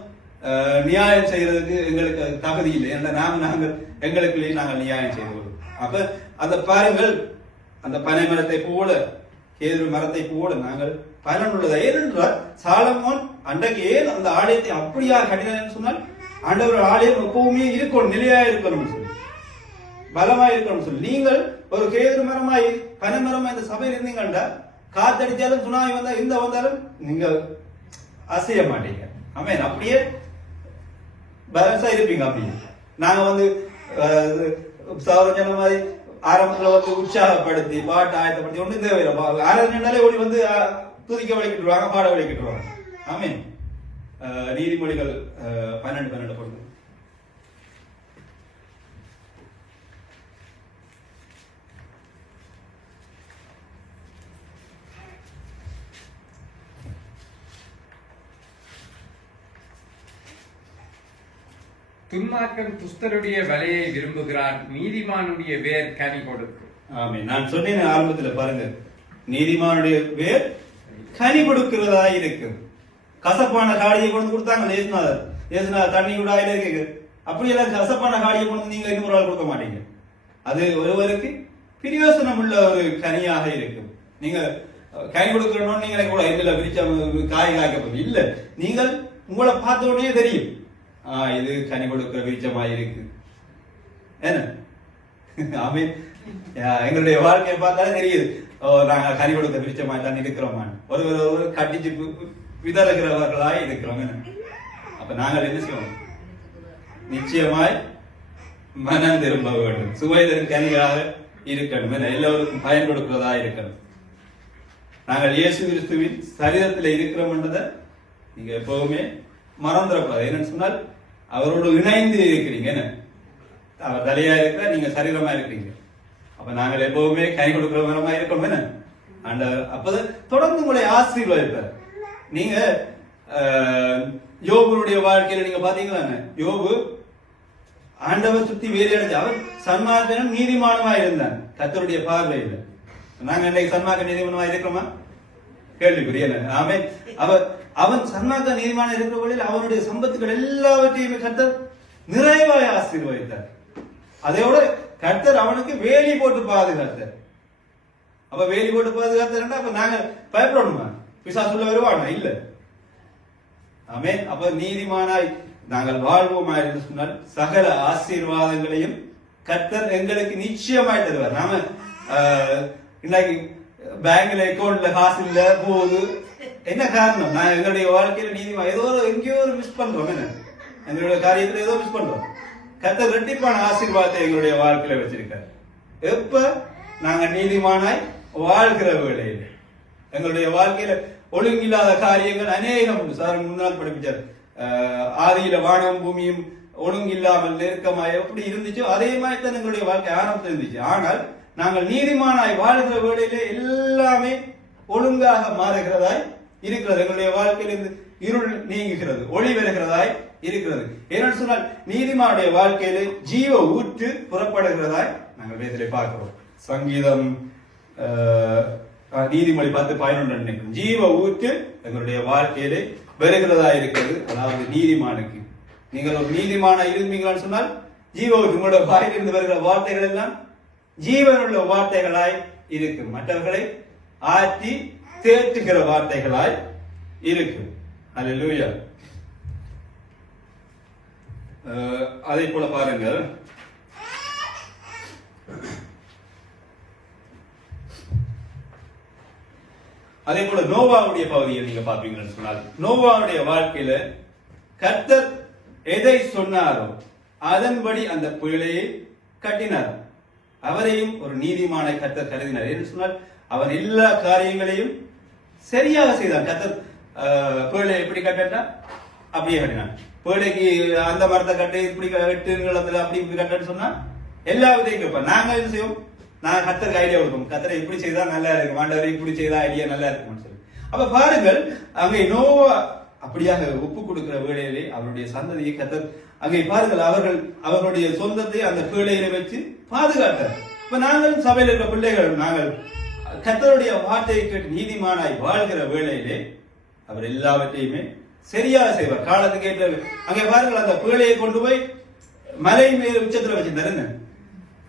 நியாயம் செய்யறதுக்கு எங்களுக்கு தகுதி இல்லை. நாங்கள் எங்களுக்குள்ளேயே நாங்கள் நியாயம் செய்து கொள்வோம். அப்ப அந்த பாருங்கள், அந்த பனை மரத்தை போல, கேதுரு மரத்தை போல நாங்கள் பயனுள்ளதா. ஏனென்றால் சாலமோன் அன்றைக்கு ஏன் அந்த ஆலயத்தை அப்படியா கட்டினான்னு சொன்னால், ஆண்டவர் ஆலயம் எப்பவுமே இருக்கணும், நிலையா இருக்கணும் சொல்லி, பலமா இருக்கணும் சொல்லி. நீங்கள் ஒரு கேதுரு மரமாய் பனை மரமா இந்த சபையில் இருந்தீங்கண்டா, காத்தடிச்சாலும் சுனாமி வந்தா இந்த வந்தாலும் நீங்க அசைய மாட்டீங்க. ஆமென். அப்படியே பேலன்ஸா இருப்பீங்க. அப்படி நாங்க சௌரஞ்சன மாதிரி ஆரம்பத்துல உற்சாகப்படுத்தி பாட்டு ஆயத்தப்படுத்தி ஒண்ணு தேவையில்லை. ஆராதனாலே ஓடி துதிக்க வளைக்கிட்டுருவாங்க, பாட வளைக்கிட்டுருவாங்க. ஆமென். நீதிமொழிகள் 12 பொழுது துன்மார்க்கன் துஸ்தருடைய வலையை விரும்புகிறான், நீதிமானுடைய வேர் கனி கொடுக்கும். ஆமென். நான் சொன்னேன் ஆரம்பத்துல, பாருங்க, நீதிமானுடைய வேர் கனி கொடுக்கிறதா இருக்கு. கசப்பான காடியை கொண்டு கொடுத்தாங்க ஏசுநாதர் தண்ணி கூட ஆயில இருக்கு. அப்படியெல்லாம் கசப்பான காடியை கொண்டு நீங்க இன்னொரு ஆள் கொடுக்க மாட்டீங்க. அது ஒருவருக்கு பிரயோசனம் உள்ள ஒரு கனியாக இருக்கும். நீங்க கனி கொடுக்கணும், நீங்க கூட இதுல விரிச்ச காய் காய்க்க இல்ல, நீங்கள் உங்களை பார்த்த உடனே தெரியும், இது கனி கொடுக்கிற விரிச்சமா இருக்கு. என்ன ஆமென். எங்களுடைய வாழ்க்கையை பார்த்தாலே தெரியுது, நாங்க கனி கொடுக்க விரிச்சமா தான் இருக்கிறோமா, ஒருவர் கட்டிச்சு விதறுகிறவர்களாய் இருக்கிறோம். அப்ப நாங்கள் என்ன செய்வோம்? நிச்சயமாய் மனம் திரும்ப வேண்டும், சுவைதரும் கனியாக இருக்கணும், எல்லோருக்கும் பயன் கொடுக்கிறதா இருக்கணும். நாங்கள் இயேசு கிறிஸ்துவின் சரீரத்தில் இருக்கிறோம் என்றதை நீங்க எப்பவுமே மறந்துடக்கூடாது. என்னன்னு சொன்னால், அவரோடு இணைந்து இருக்கிறீங்க. அவர் தலையா இருக்கிற, நீங்க சரீரமா இருக்கிறீங்க. அப்ப நாங்கள் எப்பவுமே கை கொடுக்கிற மரமா இருக்கோம். என்ன அப்பதான் தொடர்ந்து உங்களை ஆசீர்வதிப்பார். நீங்க யோபுடைய வாழ்க்கையில நீங்க பாத்தீங்களா, யோபு ஆண்டவர் சுத்தி வேறு அடைஞ்சு அவர் சன்மார்க்கனும் நீதிமானமா இருந்தான் கர்த்தருடைய பார்வையில். நாங்க இன்னைக்கு சன்மார்க்க நீதிமானமா இருக்கிறோமா? கேள்விக்குரிய. ஆமே. அவன் சன்மார்க்க நீதிமான இருக்கிற வழியில் அவனுடைய சம்பத்துக்கள் எல்லாவற்றையுமே கர்த்தர் நிறைவாய் ஆசீர்வதித்தார். அதையோட கர்த்தர் அவனுக்கு வேலி போட்டு பாதுகாத்தார். அப்ப வேலி போட்டு பாதுகாத்தார், அப்ப நாங்க பயப்படணுமா? பிசாசுள்ள வருவானா? இல்ல. ஆமென். அப்ப நீதிமானாய் நாங்கள் வாழ்வோமா என்று சொன்னால் சகல ஆசீர்வாதங்களையும் கர்த்தர் எங்களுக்கு நிச்சயமாய் தருவார். நாம இன்னைக்கு பேங்க்ல அக்கௌண்ட்ல காசு இல்ல போகுது, என்ன காரணம்? நான் எங்களுடைய வாழ்க்கையில நீதிமா ஏதோ எங்கேயோ ஒரு மிஸ் பண்றோம். என்ன எங்களுடைய காரியத்துல ஏதோ மிஸ் பண்றோம். கர்த்தர் ரெட்டிப்பான ஆசீர்வாதத்தை எங்களுடைய வாழ்க்கையில வச்சிருக்காரு. எப்ப நாங்க நீதிமானாய் வாழ்கிற வேளையில் எங்களுடைய வாழ்க்கையில ஒழுங்கில்லாத காரியங்கள் அநேகம் உண்டு. சார் முன்னால் படிப்பிச்சார், ஆதியில வானம் பூமியும் ஒழுங்கில்லாமல் நெருக்கமாய் எப்படி இருந்துச்சோ அதே மாதிரி தான் எங்களுடைய வாழ்க்கை ஆரம்பத்தில் இருந்துச்சு. ஆனால் நாங்கள் நீதிமானாய் வாழ்கிற வேளையில எல்லாமே ஒழுங்காக மாறுகிறதாய் இருக்கிறது. எங்களுடைய வாழ்க்கையிலிருந்து இருள் நீங்குகிறது, ஒளி வருகிறதாய் இருக்கிறது. ஏன்னு சொன்னால் நீதிமானுடைய வாழ்க்கையில ஜீவ ஊற்று புறப்படுகிறதாய் நாங்கள் வேதத்திலே பார்க்கிறோம். சங்கீதம் நீதிமொழி 10:11 நினைக்கும். ஜீவ ஊற்று எங்களுடைய வாழ்க்கையிலே வருகிறதா இருக்கிறது. அதாவது நீதிமானுக்கு நீங்கள் ஒரு நீதிமான இருந்தீங்களான்னு சொன்னால் ஜீவ ஊற்று உங்களோட வாயிலிருந்து வருகிற வார்த்தைகள் எல்லாம் ஜீவனுள்ள வார்த்தைகளாய் இருக்கும். மற்றவர்களை ஆற்றி தேற்றுகிற வார்த்தைகளாய் இருக்கும். அல்லேலூயா. அதே போல பாருங்கள், அதே போல நோவாவுடைய பகுதியை நீங்க பாப்பீங்கன்னு சொன்னால் நோவாவுடைய வாழ்க்கையில கர்த்தர் எதை சொன்னாரோ அதன்படி அந்த புயலையை கட்டினார். அவரையும் ஒரு நீதிமானை கர்த்தர் கருதினார். என்று சொன்னால் அவர் எல்லா காரியங்களையும் சரியாக செய்தார். கர்த்தர் புயலை எப்படி கட்டா அப்படியே கட்டினார். புயலைக்கு அந்த மரத்தை கட்டு இப்படி வெட்டு நிலத்துல அப்படி இப்படி கட்டன்னு சொன்னா எல்லா விதையும் கேட்போம். நாங்க என்ன செய்வோம், நான் கர்த்தருக்கு ஐடியா கொடுப்போம். கர்த்தரை இப்படி செய்தா நல்லா இருக்கும், ஆண்டவரை இப்படி செய்தா ஐடியா நல்லா இருக்கும்னு சொல்லி. அப்ப பாருங்கள், அங்கே நோவா அப்படியாக ஒப்பு கொடுக்கிற வேளையிலே அவருடைய சந்ததியை கர்த்தர் அங்கே பாருங்கள் அவர்களுடைய சொந்தத்தை அந்த பேழையில வச்சு பாதுகாத்தார். இப்ப நாங்கள் சபையில் இருக்கிற பிள்ளைகள் நாங்கள் கர்த்தருடைய வார்த்தையை கேட்டு நீதிமானாய் வாழ்கிற வேளையிலே அவர் எல்லாவற்றையுமே சரியாக செய்வார். காலத்துக்கு ஏற்ற அங்கே பாருங்கள் அந்த பேழையை கொண்டு போய் மலை மேல உச்சத்துல வச்சிருந்தாருங்க.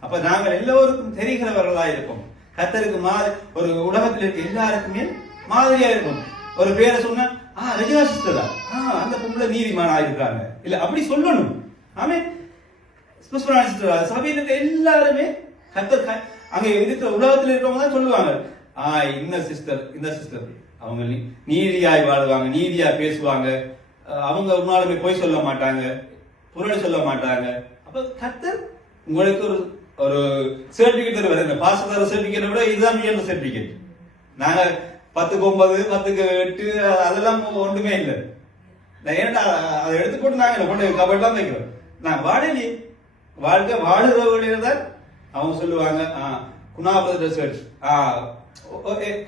அப்ப நாங்கள் எல்லோருக்கும் தெரிகிறவர்களா இருப்போம். கர்த்தருக்கு ஒரு உலகத்தில் இருக்க எல்லாருக்குமே மாதிரியா இருக்கும். ஒரு பேரை சொன்னா ரஜினா சிஸ்டரா அந்த பொம்பளை நீதிமானா இருக்காங்க இல்ல அப்படி சொல்லணும். ஆமே சிஸ்டரா சபையில் இருக்க எல்லாருமே கர்த்தர் அங்க இருக்கிற உலகத்தில் இருக்கவங்க தான் சொல்லுவாங்க, இந்த சிஸ்டர் அவங்க நீதியாய் வாழ்வாங்க, நீதியா பேசுவாங்க, அவங்க ஒரு நாளுமே போய் சொல்ல மாட்டாங்க, புரளி சொல்ல மாட்டாங்க. அப்ப கர்த்தர் உங்களுக்கு ஒரு சர்டிபிகேட் தருவாரு. பாஸ்டர் சர்டிபிகேட் விட இதுதான் உயர்ந்த சர்டிபிகேட். நாங்க 10க்கு 9 10க்கு 8 அதெல்லாம் ஒன்றுமே இல்லை. ஏன்டா அதை எடுத்துக்கொண்டு நாங்க கொண்டு கபடெல்லாம் வைக்கிறோம். நான் வாழலையே வாழ்க்கை வாழுற வழியில தான் அவங்க சொல்லுவாங்க குணாபத சர்ச்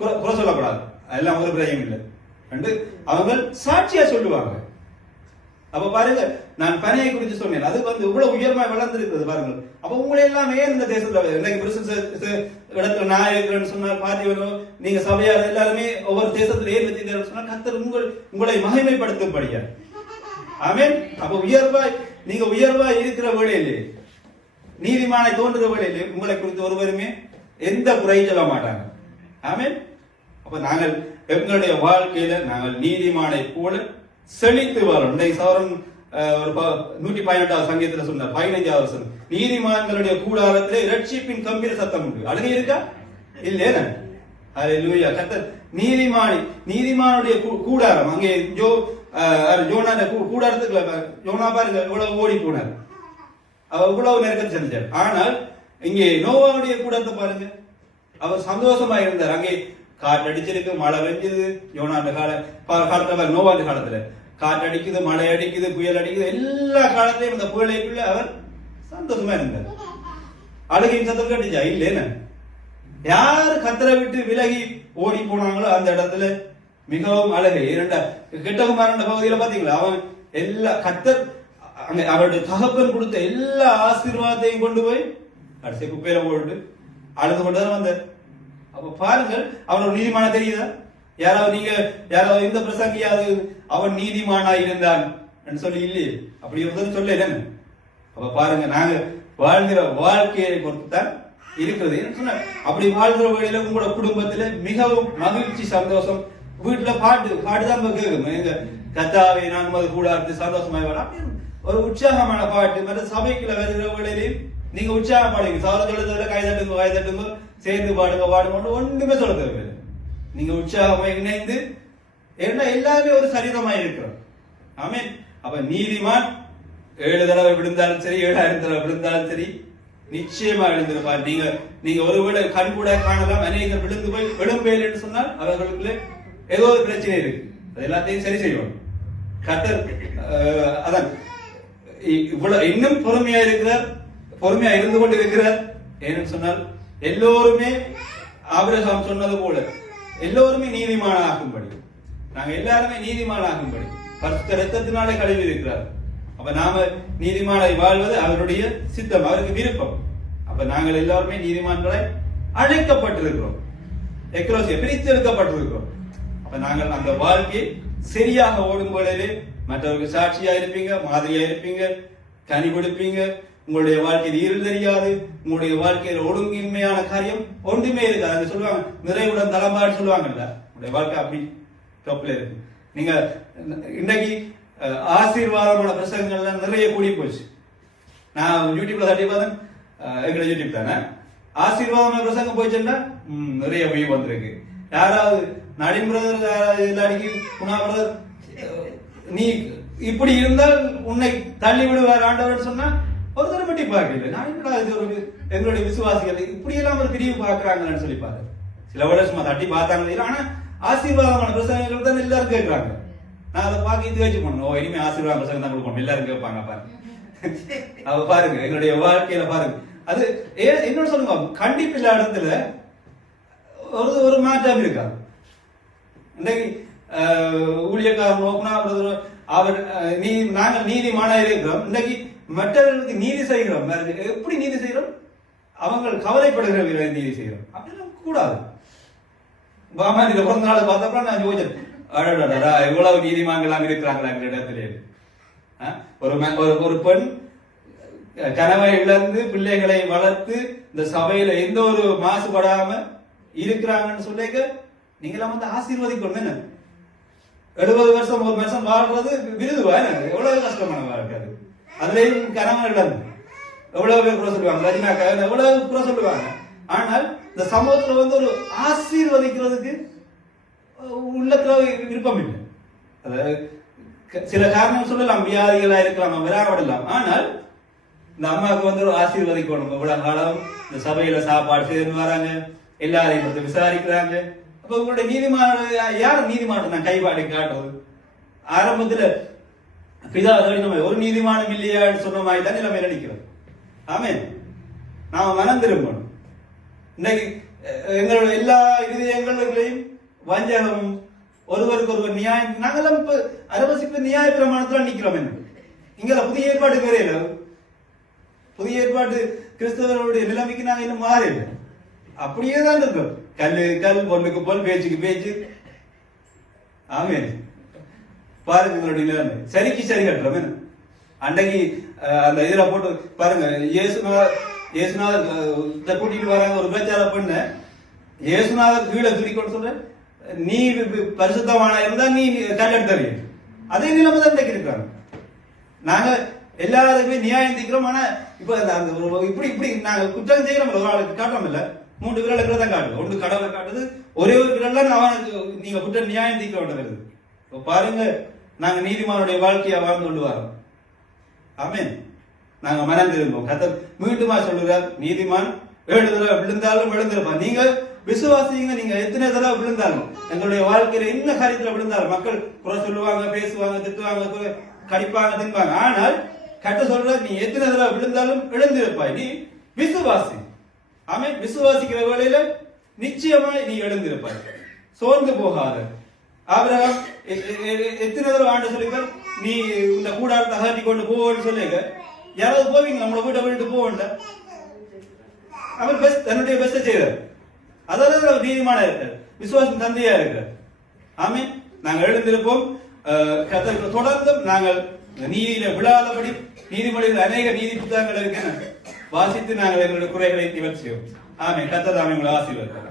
குறை சொல்லக்கூடாது, அதெல்லாம் ஒரு பிரயம் இல்லை என்று அவங்க சாட்சியா சொல்லுவாங்க. அப்ப பாருங்க, நான் பனையை குறித்து சொன்னேன், அது இவ்வளவு உயர்மா வளர்ந்துருக்கிறது பாருங்க. அப்ப உங்களை எல்லாமே இந்த தேசத்துல இடத்துல நான் இருக்கிறேன்னு சொன்னால் பாத்தீங்கன்னா நீங்க சபையார் எல்லாருமே ஒவ்வொரு தேசத்துல ஏன் வச்சிருக்கீங்கன்னு சொன்னா கர்த்தர் உங்களை மகிமைப்படுத்தும்படியா. ஆமென். அப்ப நீங்க உயர்வா இருக்கிற வேளையிலே நீதிமானை தோன்றுகிற வேளையிலே உங்களை குறித்து ஒருவருமே எந்த குறையும் சொல்ல மாட்டாங்க. ஆமென். அப்ப நாங்கள் எங்களுடைய வாழ்க்கையில நாங்கள் நீதிமானை போல செழித்து வரும். சவரன் ஒரு 118வது சங்கீதத்துல சொன்னார், 15வது வருஷம், நீதிமான்களுடைய கூடாரத்திலே இரட்சிப்பின் கம்பீர சத்தம் உண்டு. அழகே இருக்கா இல்லையா? அல்லேலூயா. கர்த்தர் நீதிமானுடைய கூடாரம் அங்கே யோனா கூடாரத்துக்குள்ள யோனா பாருங்க இவ்வளவு ஓடி போனார், அவர் இவ்வளவு நெருக்கம் செஞ்சார். ஆனால் இங்கே நோவாவுடைய கூடாரத்தை பாருங்க, அவர் சந்தோஷமா இருந்தார். அங்கே காற்று அடிச்சிருக்கு, மழை வெஞ்சது. யோனாண்ட காலத்துல நோவாண்ட காலத்துல காற்று அடிக்குது, மழை அடிக்குது, புயல் அடிக்குது, எல்லா காலத்தையும் இந்த புயலைக்குள்ள அவர் சந்தோஷமா இருந்தார். அழுகையின் சத்தம் கட்டிச்சா இல்லைன்னு? யாரு கத்தரை விட்டு விலகி ஓடி போனாங்களோ அந்த இடத்துல மிகவும் அழகு. கெட்டகுமாரன் பகுதியில பாத்தீங்களா, அவன் எல்லா கத்தர் அவருடைய தகப்பன் கொடுத்த எல்லா ஆசீர்வாதத்தையும் கொண்டு போய் கடைசி குப்பையில போட்டு அழுது கொண்டுதான் வந்தார். அப்ப பாருங்கள், அவனோட நீதிமான தெரியுதா? யாராவது இந்த பிரசங்கியாவது அவன் நீதிமானா இருந்தான் சொல்லி இல்லையே, அப்படி இருந்தது சொல்ல. அப்ப பாருங்க, நாங்க வாழ்கிற வாழ்க்கையை பொறுத்துதான் இருக்கிறது. அப்படி வாழ்கிற வழியில உங்களோட குடும்பத்துல மிகவும் மகிழ்ச்சி, சந்தோஷம், வீட்டுல பாட்டுதான் கேட்கும். எங்க கத்தாவை நான் கூடாது சந்தோஷமாய் வாழ ஒரு உற்சாகமான பாட்டு. மற்ற சபைக்குள்ள வருகிற வழியிலையும் நீங்க உற்சாகம் பாடுங்க, சவரத்தோட கை தட்டுங்க, சேர்ந்து பாடுங்க ஒன்றுமே சொல்ல தேவையில்லை. நீங்க உற்சாகமா இணைந்து, ஏன்னா எல்லாமே ஒரு சரீரமாய் இருக்கிறோம். ஆமென். அப்ப நீதிமான் 7 தடவை விழுந்தாலும் சரி, 7000 தடவை விழுந்தாலும் சரி, நிச்சயமா எழுந்திருப்பார். நீங்க ஒருவேளை கண் கூட காணலாம், அநேகர் விழுந்து போய் விழும்பேல் என்று சொன்னால் அவர்களுக்குள்ள ஏதோ ஒரு பிரச்சனை இருக்கு, அது எல்லாத்தையும் சரி செய்வோம். கர்த்தர் அதான் இவ்வளவு இன்னும் பொறுமையா இருக்கிறார், பொறுமையா இருந்து கொண்டு இருக்கிறார். ஏன்னு சொன்னால் எல்லோருமே ஆபிரகாம் சொன்னது போல எல்லோருமே நீதிமான ஆகும்படி, நாங்க எல்லாருமே நீதிமான ஆகும்படி பரிசுத்த ரத்தத்தினாலே கழுவி இருக்கிறார். அப்ப நாம நீதிமானை வாழ்வது அவருடைய சித்தம், அவருக்கு விருப்பம். அப்ப நாங்கள் எல்லாருமே நீதிமான்களை அழைக்கப்பட்டிருக்கிறோம். எக்ரோசியா பிரித்து எடுக்கப்பட்டிருக்கிறோம். அப்ப நாங்கள் அந்த வாழ்க்கை சரியாக ஓடும் பொழுது மற்றவருக்கு சாட்சியா இருப்பீங்க, மாதிரியா இருப்பீங்க, கனி கொடுப்பீங்க. உங்களுடைய வாழ்க்கையில் இருள் தெரியாது. உங்களுடைய வாழ்க்கையில் ஒழுங்கின்மையான காரியம் ஒன்றுமே இருக்காது. அது சொல்லுவாங்க நிறைவுடன் தளம்பாடு சொல்லுவாங்கல்ல, உங்களுடைய வாழ்க்கை அப்படி டொப்ல இருக்கு. நீங்க இன்னைக்கு ஆசீர்வாதமான பிரசங்கங்கள்லாம் நிறைய கூடி போச்சு. நான் யூடியூப்ல தட்டி பார்த்தேன், எங்களோட யூடியூப் தானே, ஆசீர்வாதமான பிரசங்கம் போயிச்சுன்னா நிறைய வியூ வந்திருக்கு. யாராவது நடின் பிரதர் இல்லாடிக்கு குணா பிரதர் நீ இப்படி இருந்தால் உன்னை தள்ளி விடுவார் ஆண்டவர் சொன்னா ஒருத்தர் மட்டும் பார்க்கல. நான் இது ஒரு எங்களுடைய விசுவாசிகள் இப்படி எல்லாம் ஒரு பிரிவு பார்க்கறாங்கன்னு சொல்லி பாரு. சில வருஷமா தட்டி பார்த்தாங்க. ஆனா ஆசீர்வாதமான பிரசங்கங்கள் தான் எல்லாரும் கேட்கறாங்க. நான் அதை பார்க்க இது வச்சு பண்ணணும். இனிமே ஆசீர்வாத பிரசங்கம் தான் கொடுப்போம், எல்லாரும் கேட்பாங்க பாருங்க. அவ பாருங்க எங்களுடைய வாழ்க்கையில பாருங்க. அது இன்னொன்னு சொல்லுங்க, கண்டிப்பு இல்லாத இடத்துல ஒரு மாற்றம் இருக்கா. இன்னைக்கு ஊழியக்காரர் நோக்குனா அவர் நாங்கள் நீதிமான இருக்கிறோம். இன்னைக்கு மற்றவர்களுக்கு நீதி செய்கிறோம். எப்படி நீதி செய்கிறோம்? அவங்க கவலைப்படுகிற நீதி செய்கிறோம். அப்படிலாம் கூடாது. பாமாதிரி பிறந்த நாள் பார்த்தப்ப நான் யோசிச்சேன், அடடா எவ்வளவு நீதிமான்களாம் இருக்கிறாங்களா எங்க இடத்துல. ஒரு பெண் கணவனை இழந்து பிள்ளைகளை வளர்த்து இந்த சபையில எந்த ஒரு மாசுபடாம இருக்கிறாங்கன்னு சொல்லிக்க நீங்களாம் வந்து ஆசீர்வதிக்கணும். என்ன 70 வருஷம் ஒரு வருஷம் வாழ்றது விருதுவா? எவ்வளவு கஷ்டமான வாழ்க்கை. அதுலயும் கணவன் இழந்து எவ்வளவு பேர் குறை சொல்லுவாங்க, ரஜினாக்கா எவ்வளவு குறை சொல்லுவாங்க. ஆனால் இந்த சமூகத்துல வந்து ஒரு ஆசீர்வதிக்கிறதுக்கு உள்ளத்துல விருப்பம் இல்லை. அதாவது சில காரணம் சொல்லலாம், வியாதிகளா இருக்கலாம், விராவிடலாம். ஆனால் இந்த அம்மாவுக்கு வந்து ஒரு ஆசீர்வதிக்கணும். இவ்வளவு காலம் இந்த சபையில சாப்பாடு செய்து வராங்க, எல்லாரையும் வந்து விசாரிக்கிறாங்க. அப்ப உங்களுடைய நீதிமான யார் நீதிமான நான் கைப்பாடி காட்டுவது? ஆரம்பத்துல பிதா நம்ம ஒரு நீதிமானம் இல்லையான்னு சொன்ன மாதிரி தான் நிலைமை நடிக்கிறோம். ஆமென். நாம மனம் திரும்பணும். இன்னைக்கு எங்களோட எல்லா இதயங்களையும் வஞ்சகமும் ஒருவருக்கு ஒருவர் நியாயம். நாங்கெல்லாம் இப்ப அரவசிப்பு நியாய பிரமாணத்துல நிக்கிறோம். என்ன இங்க புதிய ஏற்பாடு வேற இல்லை. புதிய ஏற்பாட்டு கிறிஸ்தவர்களுடைய நிலைமைக்கு நாங்க இன்னும் மாறில்லை. அப்படியே தான் இருக்கோம். கல்லு கல், பொண்ணுக்கு பொன், பேச்சுக்கு பேச்சு. ஆமென். பாருங்க உங்களுடைய நிலைமை சரிக்கு சரி கட்டுறோம். அன்றைக்கு அந்த இதுல போட்டு பாருங்க, இயேசுநாதர் கூட்டிட்டு வராங்க ஒரு பிரச்சாரம் பண்ண. இயேசுநாதர் கீழே துடிக்கொண்டு சொல்ற, நீ பரிசுத்தமான இருந்தா நீ கல்லெடுத்தறிய. அதே நிலைமை தான் இன்றைக்கு இருக்கிறாங்க. நாங்க எல்லாருமே நியாயம் தீக்கிறோம். ஆனா இப்ப இப்படி இப்படி நாங்க குற்றம் செய்யறோம். ஒரு ஆளுக்கு காட்டுறோம் இல்ல, 3 விரலுக்குள்ள தான் காட்டுது. ஒன்று கடவுளை காட்டுது, ஒரே ஒரு விரல் அவனுக்கு நீங்க குற்றம் நியாயம் தீக்க வேண்டியது. இப்ப பாருங்க, நாங்க நீதிமானுடைய வாழ்க்கையை வாழ்ந்து கொண்டு வரோம். ஆமென். நாங்க மனம் திரும்புவோம். கர்த்தர் மீண்டுமா சொல்லுறார், நீதிமான் 7 தடவை விழுந்தாலும் விழுந்திருப்பான். நீங்க விசுவாசிங்க, நீங்க எத்தனை தடவை விழுந்தாலும், எங்களுடைய வாழ்க்கையில என்ன காரியத்துல விழுந்தாலும், மக்கள் குறை சொல்லுவாங்க, பேசுவாங்க, திட்டுவாங்க, கடிப்பாங்க, தின்பாங்க. ஆனால் கர்த்தர் சொல்றார், நீ எத்தனை தடவை விழுந்தாலும் எழுந்திருப்பாய். நீ விசுவாசி. ஆமென். விசுவாசிக்கிற வேளையில நிச்சயமாய் நீ எழுந்திருப்பாய். சோர்ந்து போகாத. ஆபிரகாம் எத்தனை தடவை ஆண்டு சொல்லிருக்கார், நீ இந்த கூடாரத்தை அகட்டி கொண்டு போன்னு சொல்லிருக்க. யாராவது போவீங்க நம்மளை வீட்டை விட்டு போகல. அவர் தன்னுடைய பெஸ்ட செய்யறார். அதாவது அவர் நீதிமான இருக்கார், விசுவாசம் தந்தையா இருக்கார். ஆமென். நாங்கள் எழுந்திருப்போம். தொடர்ந்து நாங்கள் நீதியில விழாதபடி நீதிமொழிகள் அநேக நீதி புத்தகங்கள் இருக்கின்றன. வாசித்து நாங்கள் எங்களுடைய குறைகளை நிவர்த்தி செய்வோம். ஆமென். கர்த்தர் தாமே உங்களை ஆசீர்வதிப்பார்.